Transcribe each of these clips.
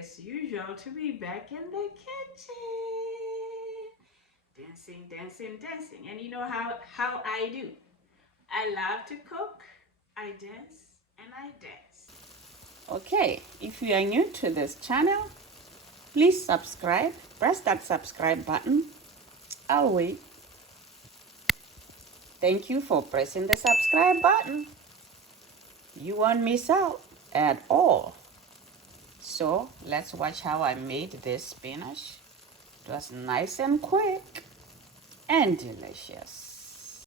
as usual, to be back in the kitchen. Dancing, dancing, dancing. And you know how I do. I love to cook, I dance, and I dance. Okay, if you are new to this channel, please subscribe. Press that subscribe button. I'll wait. Thank you for pressing the subscribe button. You won't miss out at all. So let's watch how I made this spinach. It was nice and quick and delicious.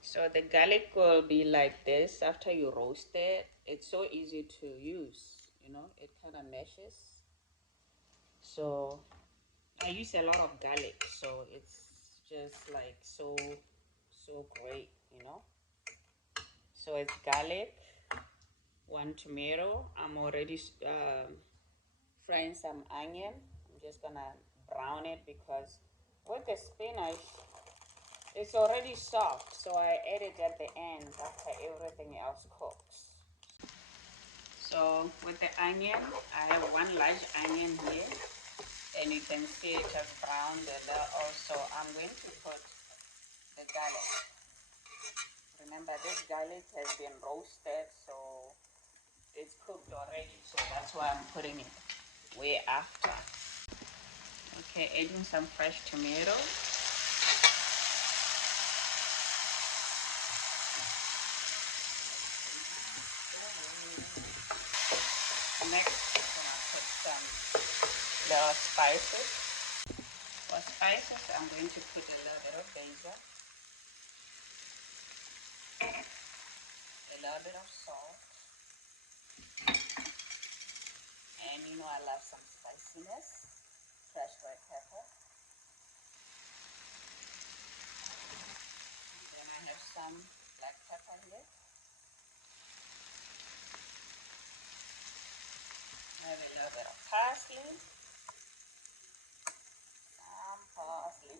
So the garlic will be like this after you roast it. It's so easy to use, you know, it kind of meshes. So I use a lot of garlic, so it's just like so great, you know. So it's garlic, 1 tomato. I'm already frying some onion. I'm just gonna brown it because with the spinach it's already soft, so I add it at the end after everything else cooks. So with the onion, I have 1 large onion here, and you can see it has browned. And also I'm going to put the garlic. Remember, this garlic has been roasted, so it's cooked already, so that's why I'm putting it way after. Okay, adding some fresh tomatoes. Next, I'm gonna put some little spices. For spices, I'm going to put a little bit of basil, a little bit of salt, and you know I love some spiciness. Fresh red pepper. Then I have some black pepper here. I have a little bit of parsley. Some parsley.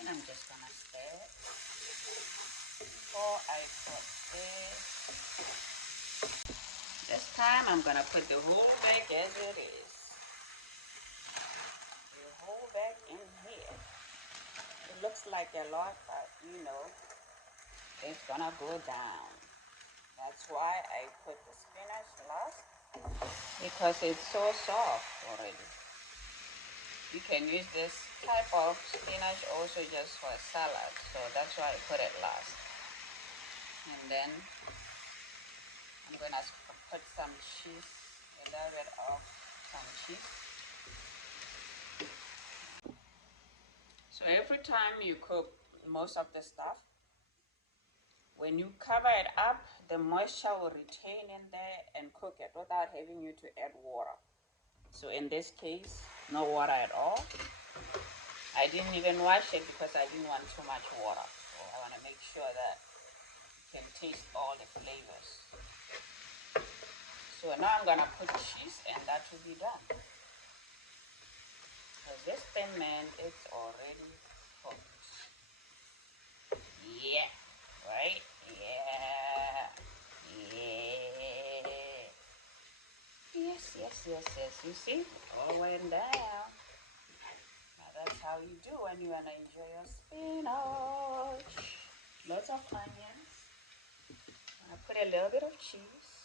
And I'm just gonna stir it before I put this. This time I'm gonna put the whole bag as it is. The whole bag in here. It looks like a lot, but you know, it's gonna go down. That's why I put the spinach last, because it's so soft already. You can use this type of spinach also just for a salad, so that's why I put it last. And then I'm gonna put some cheese, a little bit of some cheese. So every time you cook most of the stuff, when you cover it up, the moisture will retain in there and cook it without having you to add water. So in this case, no water at all. I didn't even wash it because I didn't want too much water. So I want to make sure that you can taste all the flavors. So now I'm gonna put cheese and that will be done. Because this thing, man, it's already cooked. Yeah, right? Yeah. Yeah. Yes, yes, yes, yes. You see? All went down. Now that's how you do when you wanna enjoy your spinach. Lots of onions. I put a little bit of cheese.